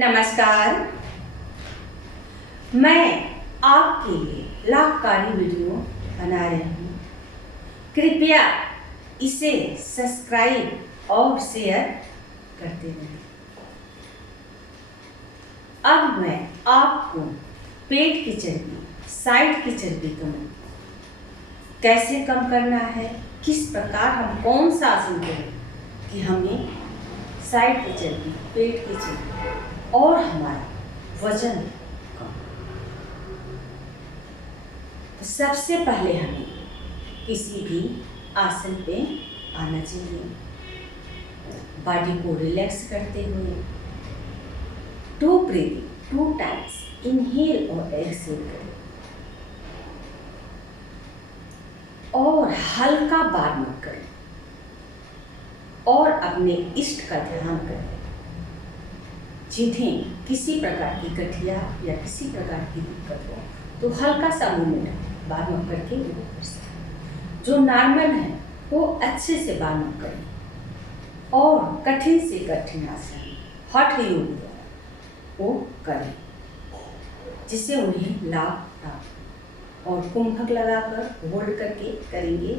नमस्कार। मैं आपके लिए लाभकारी वीडियो बना रही हूँ। कृपया इसे सब्सक्राइब और शेयर करते रहें। अब मैं आपको पेट की चर्बी, साइड की चर्बी को कैसे कम करना है, किस प्रकार हम कौन सा आसन करें कि हमें साइड की चर्बी, पेट की चर्बी और हमारा वजन कम। तो सबसे पहले हमें किसी भी आसन पे आना चाहिए। बॉडी को रिलैक्स करते हुए 2 ब्रीथिंग 2 टाइम्स इनहेल और एक्सहेल करें और हल्का बार करें और अपने इष्ट का ध्यान करें। जिन्हें किसी प्रकार की गठिया या किसी प्रकार की दिक्कत हो तो हल्का सा मूवमेंट बार करके वो कर सकते। जो नॉर्मल है वो अच्छे से बार करें और कठिन से कठिन आसन हठ योग वो करें जिससे उन्हें लाभ प्राप्त। और कुंभक लगाकर होल्ड करके करेंगे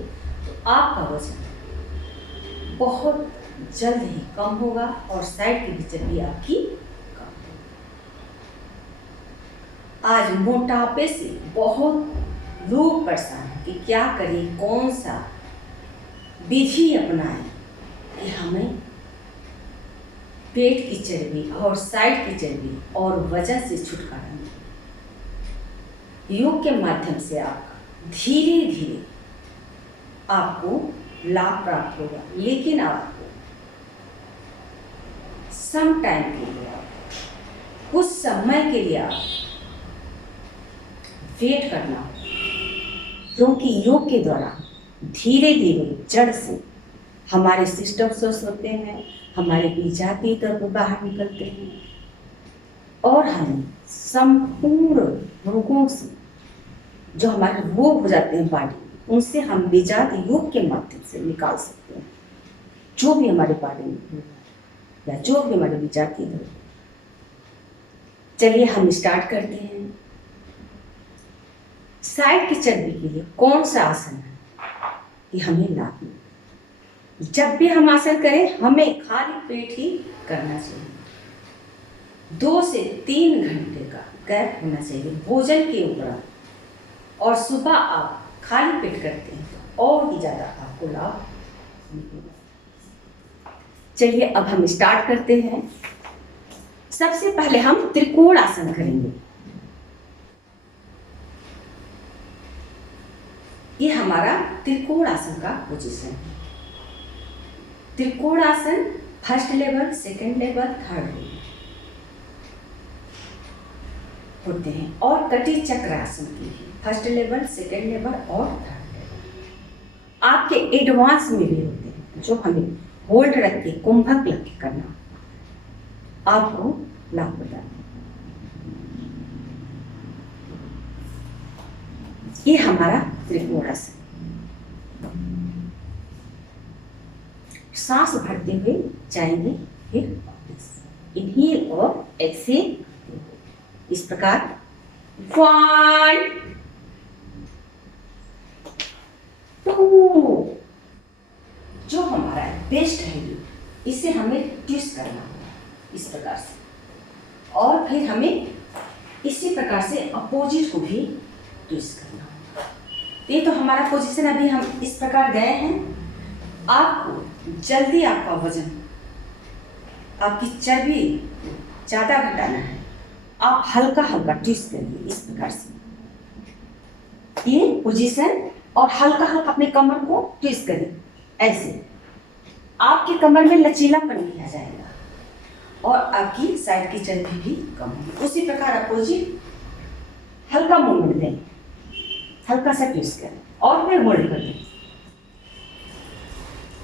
तो आपका वजन बहुत जल्द ही कम होगा और साइड की भी चर्बी आपकी कम होगी। आज मोटापे से बहुत लोग परेशान हैं कि क्या करें, कौन सा विधि अपनाएं कि हमें पेट की चर्बी और साइड की चर्बी और वजन से छुटकारा मिले। योग के माध्यम से आपका धीरे धीरे आपको लाभ प्राप्त होगा, लेकिन आपको सम टाइम के लिए, कुछ समय के लिए आप वेट करना होगा, क्योंकि योग के द्वारा धीरे धीरे जड़ से हमारे सिस्टम स्वस्थ होते हैं, हमारे बीजाती तत्व बाहर निकलते हैं और हम संपूर्ण रोगों से, जो हमारे रोग हो जाते हैं बॉडी, उनसे हम बीजात योग के माध्यम से निकाल सकते हैं। जो भी हमारे बॉडी में या जो भी हमारे बीजाती है। चलिए हम स्टार्ट करते हैं। साइड की चर्बी के लिए कौन सा आसन है कि हमें लाभ मिले। जब भी हम आसन करें हमें खाली पेट ही करना चाहिए। 2 से 3 घंटे का गैप होना चाहिए भोजन के उपरांत। और सुबह आप खाली पेट करते हैं तो और भी ज़्यादा आपको लाभ मिलेगा। चलिए अब हम स्टार्ट करते हैं। सबसे पहले हम त्रिकोण आसन करेंगे। ये हमारा त्रिकोण आसन का पोजीशन है। त्रिकोण आसन first level, second level, third level होते हैं और कटी चक्र आसन की भी फर्स्ट लेवल, सेकंड लेवल और थर्ड लेवल आपके एडवांस में भी होते हैं, जो हमें होल्ड रख के कुंभक लग के करना आपको लाभ बताना। ये हमारा त्रिकोण आसन। सांस भरते हुए जाएंगे, फिर इनहेल और एक्सहेल इस प्रकार 1 2। जो हमारा बेस्ट है इसे हमें ट्विस्ट करना होगा इस प्रकार से, और फिर हमें इसी प्रकार से अपोजिट को भी ट्विस्ट करना होगा। ये तो हमारा पोजीशन अभी हम इस प्रकार गए हैं। आपको जल्दी आपका वजन, आपकी चर्बी ज़्यादा घटाना है, आप हल्का हल्का ट्विस्ट करिए इस प्रकार से ये पोजीशन, और हल्का हल्का अपने कमर को ट्विस्ट करिए। ऐसे आपके कमर में लचीलापन भी आ जाएगा और आपकी साइड की चर्बी भी कम होगी। उसी प्रकार अपोजिट हल्का मूवमेंट दें, हल्का सा ट्विस्ट करें और फिर होल्ड कर दें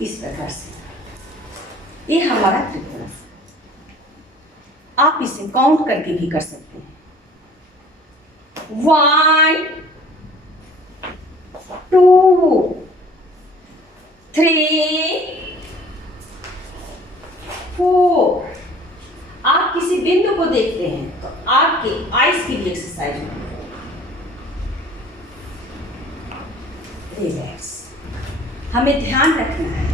इस प्रकार से। ये हमारा त्रिकोण आसन। आप इसे काउंट करके भी कर सकते हैं। 1 2 3 4। आप किसी बिंदु को देखते हैं तो आपके आइज की भी एक्सरसाइज होगी। रिलैक्स। हमें ध्यान रखना है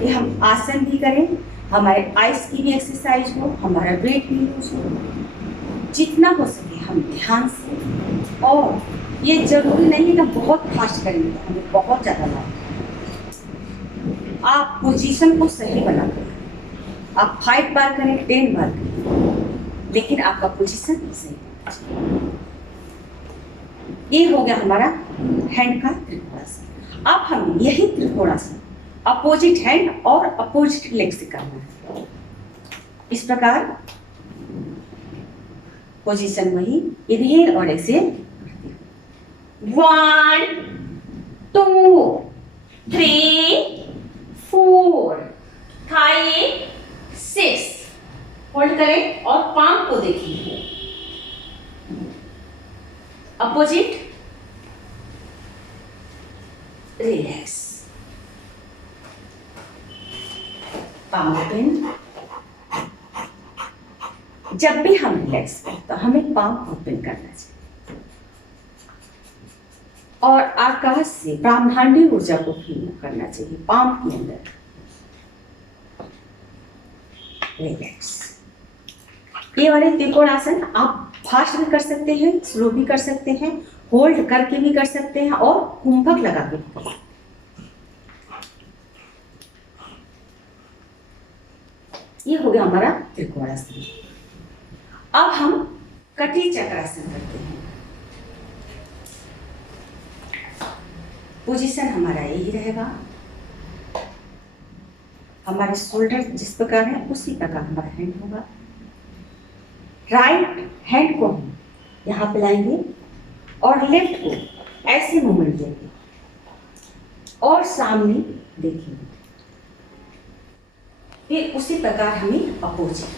कि हम आसन भी करें, हमारे आइज की भी एक्सरसाइज हो, हमारा वेट भी यूज हो, जितना हो सके हम ध्यान से। और ये जरूरी नहीं है कि बहुत फास्ट करेंगे तो हमें बहुत ज़्यादा लाभ। आप पोजीशन को सही बना करें, आप 5 बार करें, 10 बार करें, लेकिन आपका पोजीशन सही होना चाहिए। ये हो गया हमारा हैंड का त्रिकोणासन। अब हम यही त्रिकोणासन अपोजिट हैंड और अपोजिट लेग से करना है। इस प्रकार पोजीशन वही, इनहेल और एक्सहेल। 1 2 3 4 5 6। होल्ड करें और पाम को देखिए। अपोजिट। रिलैक्स। Palm open. जब भी हम रिलैक्स करें तो हमें पाम ओपन करना चाहिए और आकाश से ब्रह्मांडीय ऊर्जा को फील करना चाहिए पाम के अंदर। रिलैक्स। ये वाले त्रिकोणासन आप फास्ट भी कर सकते हैं, स्लो भी कर सकते हैं, होल्ड करके भी कर सकते हैं और कुंभक लगा के भी कर सकते हैं। ये हो गया हमारा त्रिकोणासन। अब हम कटी चक्रासन करते हैं। पोजीशन हमारा यही रहेगा, हमारे शोल्डर जिस प्रकार है उसी प्रकार हमारा हैंड होगा। राइट हैंड को हम यहाँ पे लाएंगे और लेफ्ट को ऐसे मूवमेंट देंगे और सामने देखेंगे। फिर उसी प्रकार हमें अपोजिट।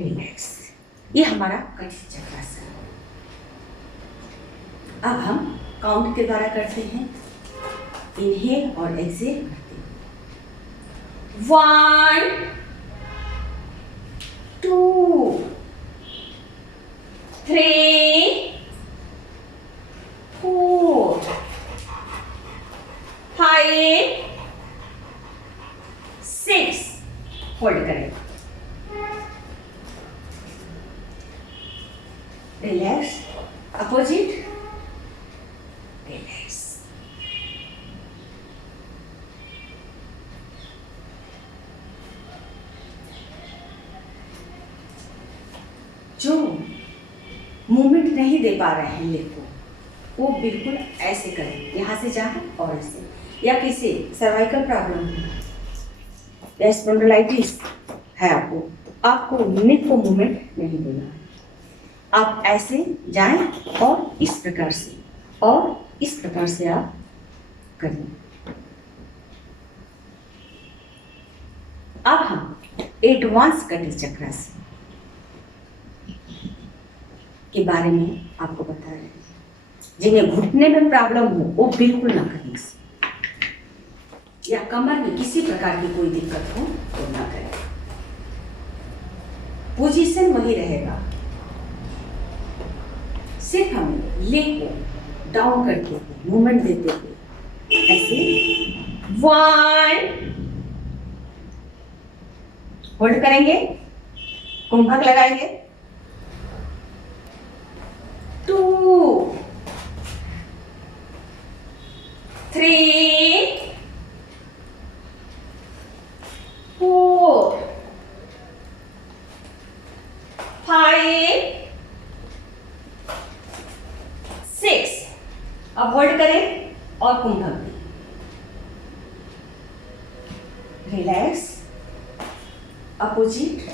रिलैक्स। ये हमारा कटी चक्रासन। अब हम काउंट के द्वारा करते हैं। इनहेल और एक्सहेल करते हैं। 1 2 3 4 5 6। होल्ड करें। रिलैक्स। अपोजिट। रिलैक्स। जो मूवमेंट नहीं दे पा रहे हैं लेग को, वो बिल्कुल ऐसे करें, यहाँ से जाए और ऐसे। या किसी सर्वाइकल प्रॉब्लम है या स्पॉन्डिलाइटिस है आपको नेक को मूवमेंट नहीं देना है। आप ऐसे जाएं और इस प्रकार से और इस प्रकार से आप करें। अब हम एडवांस कटी चक्रासन के बारे में आपको बता रहे हैं। जिन्हें घुटने में प्रॉब्लम हो वो बिल्कुल ना करें इसे, या कमर में किसी प्रकार की कोई दिक्कत हो तो ना करें। पोजीशन वही रहेगा, सिर्फ हमें लेग को डाउन करके मूवमेंट देते हुए ऐसे 1 होल्ड करेंगे, कुंभक लगाएंगे, 2 3 4 5 6। अब होल्ड करें और कुंभक। रिलैक्स। अपोजिट।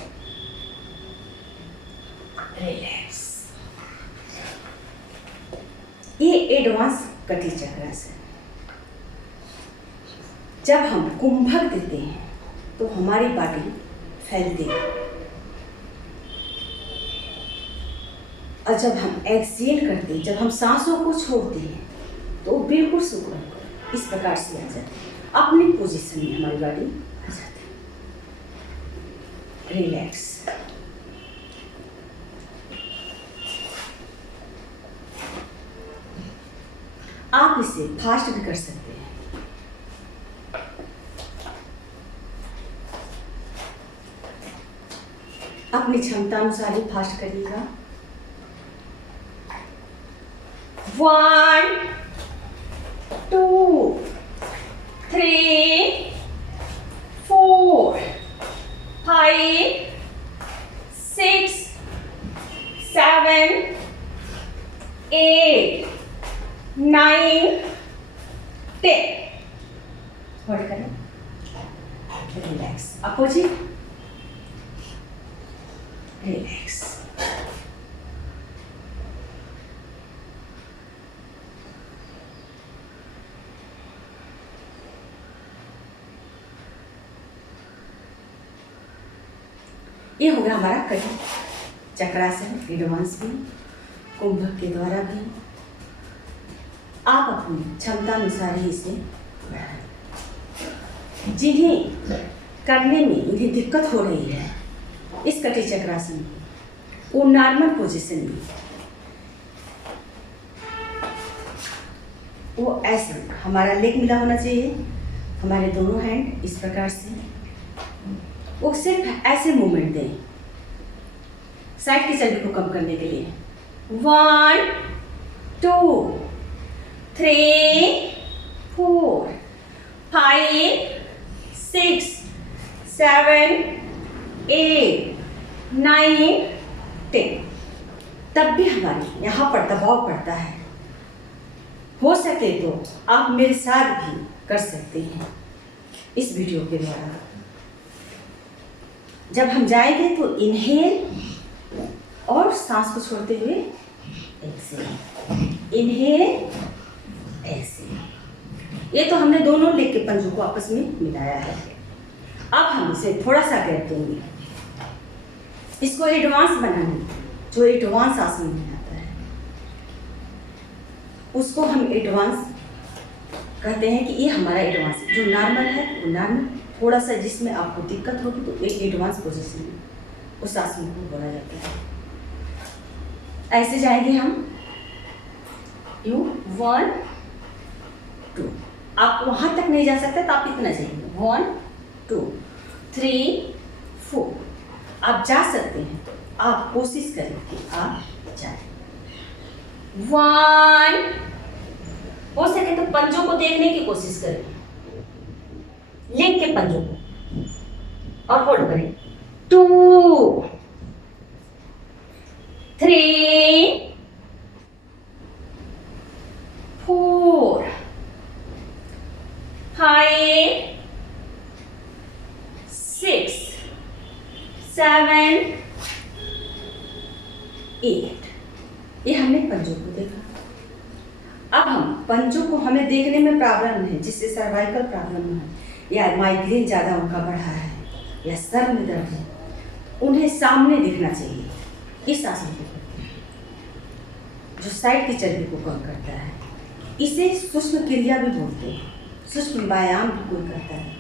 रिलैक्स। ये एडवांस कटी चक्रासन। जब हम कुंभक देते हैं तो हमारी बॉडी फैलती है और जब हम एक्सहेल करते हैं, जब हम सांसों को छोड़ते हैं तो बिल्कुल सुकून इस प्रकार से आ जाती है, अपनी पोजीशन में हमारी बॉडी आ जाती है। रिलैक्स। आप इसे फास्ट भी कर सकते हैं। अपनी क्षमता अनुसार ही फास्ट करिएगा। 1 2 3 4 5 6 7 8 9 10। होल्ड करें, रिलैक्स। Opposite, relax. ये हो गया हमारा कठिन चक्रासन, एडवांस भी, कुंभक के द्वारा भी। आप अपनी क्षमता अनुसार ही इसे बढ़ाएं। जिन्हें करने में इन्हें दिक्कत हो रही है इस कटिल चक्रासन में, वो नॉर्मल पोजीशन में वो ऐसे हमारा लेग मिला होना चाहिए, हमारे दोनों हैंड इस प्रकार से, वो सिर्फ ऐसे मूवमेंट दें साइड की चर्बी को कम करने के लिए। 1 2 3 4 5 6 7 8 9 10। तब भी हमारी यहाँ पर दबाव पड़ता है। हो सके तो आप मेरे साथ भी कर सकते हैं इस वीडियो के द्वारा। जब हम जाएंगे तो इनहेल और सांस को छोड़ते हुए एक्सेल, इनहेल एक्सेल। ये तो हमने दोनों लेग के पंजों को आपस में मिलाया है। अब हम इसे थोड़ा सा गैप देंगे, इसको एडवांस बनाने, जो एडवांस आसन में आता है उसको हम एडवांस कहते हैं कि ये हमारा एडवांस। जो नॉर्मल है वो नॉर्मल, थोड़ा सा जिसमें आपको दिक्कत होगी तो एक एडवांस पोजीशन में उस आसन को बोला जाता है। ऐसे जाएंगे हम, यू 1 2। आप वहां तक नहीं जा सकते तो आप इतना जाइए, 1 2 3 4। आप जा सकते हैं, आप कोशिश करें कि आप जाए। 1, हो सके तो पंजों को देखने की कोशिश करें, लेग के पंजों को, और होल्ड करें। 2 3 4 5 6 7 8। ये हमने पंजों को देखा। अब हम पंजों को, हमें देखने में प्रॉब्लम है, जिससे सर्वाइकल प्रॉब्लम है या माइग्रेन ज़्यादा उनका बढ़ा है या सर में दर्द है, उन्हें सामने देखना चाहिए। इस आसन को करते हैं जो साइड की चर्बी को कम करता है। इसे सूक्ष्म क्रिया भी बोलते हैं, सूक्ष्म व्यायाम भी कोई करता है।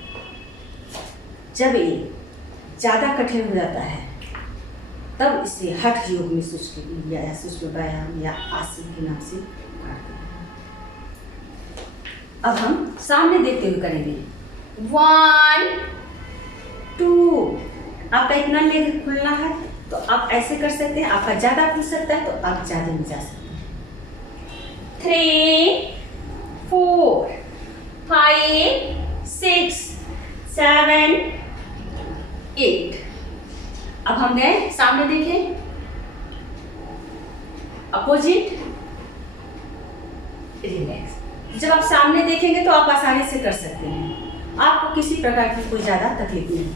जब ये ज़्यादा कठिन हो जाता है तब इसे हठ योग में सूक्ष्म क्रिया या सूक्ष्म व्यायाम या आसन के नाम से करते हैं। अब हम सामने देखते हुए करेंगे। 1 2। आपका इतना लेग खुलना है तो आप ऐसे कर सकते हैं, आपका ज़्यादा खुल सकता है तो आप ज़्यादा में जा सकते हैं। 3 4 5 6 7 8। अब हम गए सामने, देखें अपोजिट, रिलैक्स। जब आप सामने देखेंगे तो आप आसानी से कर सकते हैं, आपको किसी प्रकार की कोई ज़्यादा तकलीफ नहीं है।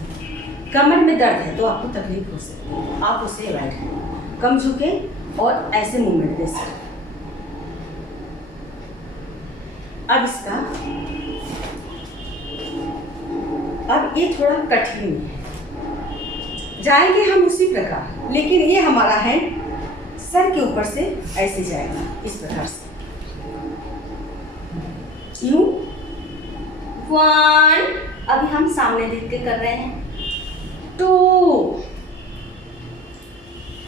कमर में दर्द है तो आपको तकलीफ हो सकती है, आप उसे अवॉइड करें, कम झुके और ऐसे मूवमेंट दे सकते। अब इसका, अब ये थोड़ा कठिन है, जाएंगे हम उसी प्रकार, लेकिन ये हमारा हैंड सर के ऊपर से ऐसे जाएगा, इस प्रकार से। यूं 1। अभी हम सामने देख के कर रहे हैं। 2,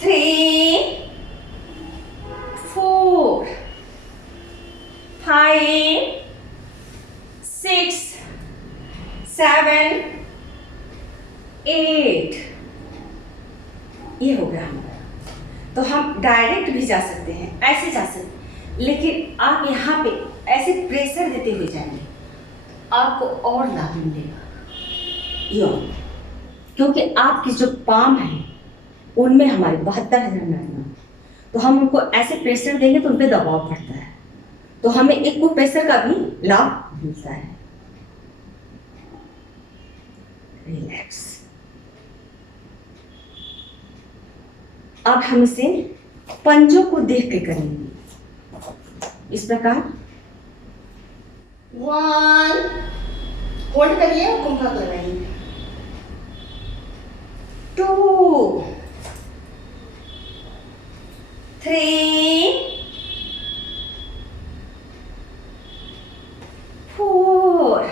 3, 4, 5, 6, 7, 8। ये हो गया हमारा। तो हम डायरेक्ट भी जा सकते हैं, ऐसे जा सकते हैं, लेकिन आप यहाँ पे ऐसे प्रेशर देते हुए जाएंगे, आपको और लाभ मिलेगा। क्योंकि आपकी जो पाम है उनमें हमारे 72,000 नाड़ियाँ, तो हम उनको ऐसे प्रेशर देंगे तो उन पर दबाव पड़ता है, तो हमें एक प्रेशर का भी लाभ मिलता है। रिलैक्स। अब हम इसे पंजों को देख के करेंगे इस प्रकार। 1, होल्ड करिए और कुंभक लगाइए। 2, 3, 4,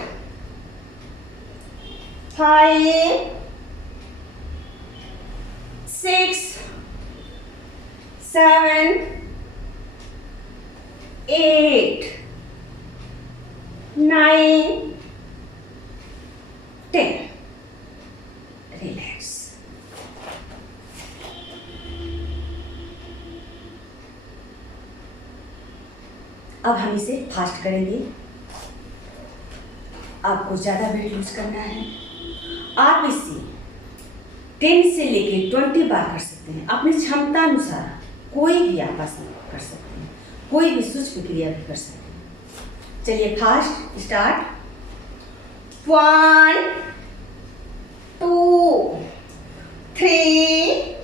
5, 6, 7, 8, 9, 10। रिलैक्स। अब हम इसे फास्ट करेंगे। आपको ज़्यादा वेट लूज करना है, आप इसे 10 से लेके 20 बार कर सकते हैं। अपनी क्षमता अनुसार कोई भी आप आसन कर सकते हैं, कोई भी सूक्ष्म क्रिया भी कर सकते हैं। चलिए फास्ट स्टार्ट। 1, 2, 3,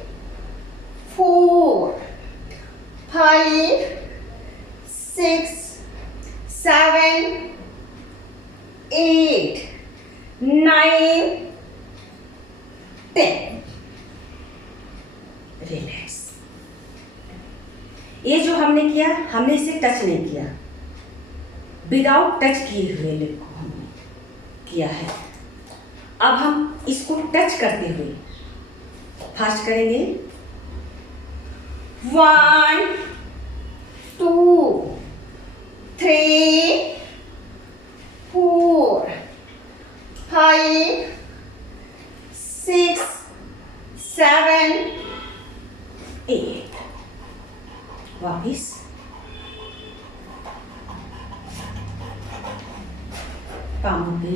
4, 5, 6, 7, 8, 9, 10। रिलैक्स। ये जो हमने किया, हमने इसे टच नहीं किया, विदाउट टच किए हुए लेग को हमने किया है। अब हम इसको टच करते हुए फास्ट करेंगे। 1, 2, 3, 4, 5, 6, 7, 8। वापिस। पाँव पे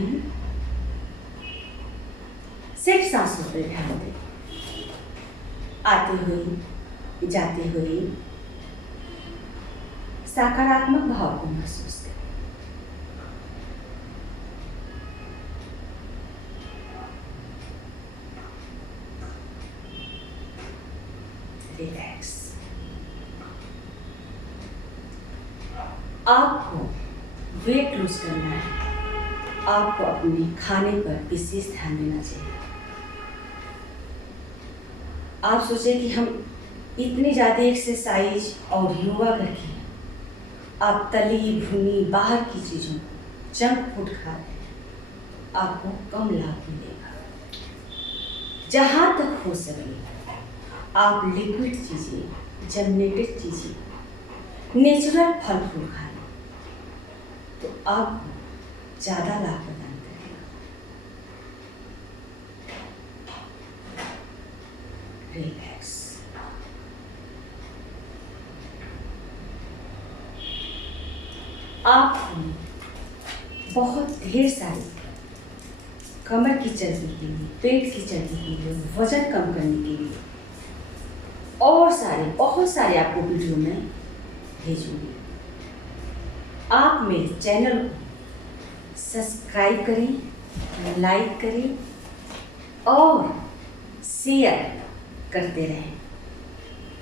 सिर्फ सांसों पे ध्यान दें, आते हुए जाते हुए सकारात्मक भाव को महसूस करें। रिलैक्स। आपको वेट लूज करना है, आपको अपने खाने पर विशेष ध्यान देना चाहिए। आप सोचें कि हम इतनी ज़्यादा एक्सरसाइज और योगा करके आप तली भुनी बाहर की चीज़ों जंक फूड खा रहे हैं, आपको कम लाभ मिलेगा। जहाँ तक हो सके आप लिक्विड चीज़ें, जर्मिनेटेड चीज़ें, नेचुरल फल फूल खाएं, तो आपको ज़्यादा लाभ प्रदान करेगा। रिलैक्स। आपको बहुत ढेर सारी कमर की चर्बी के लिए, पेट की चर्बी के लिए, वजन कम करने के लिए और बहुत सारे आपको वीडियो में भेजूंगी। आप मेरे चैनल को सब्सक्राइब करें, लाइक करें और शेयर करते रहें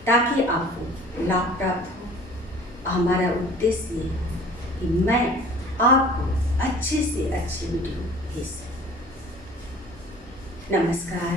ताकि आपको लाभ प्राप्त हो। हमारा उद्देश्य ये है कि मैं आपको अच्छे से अच्छे वीडियो भेज सकूं। नमस्कार।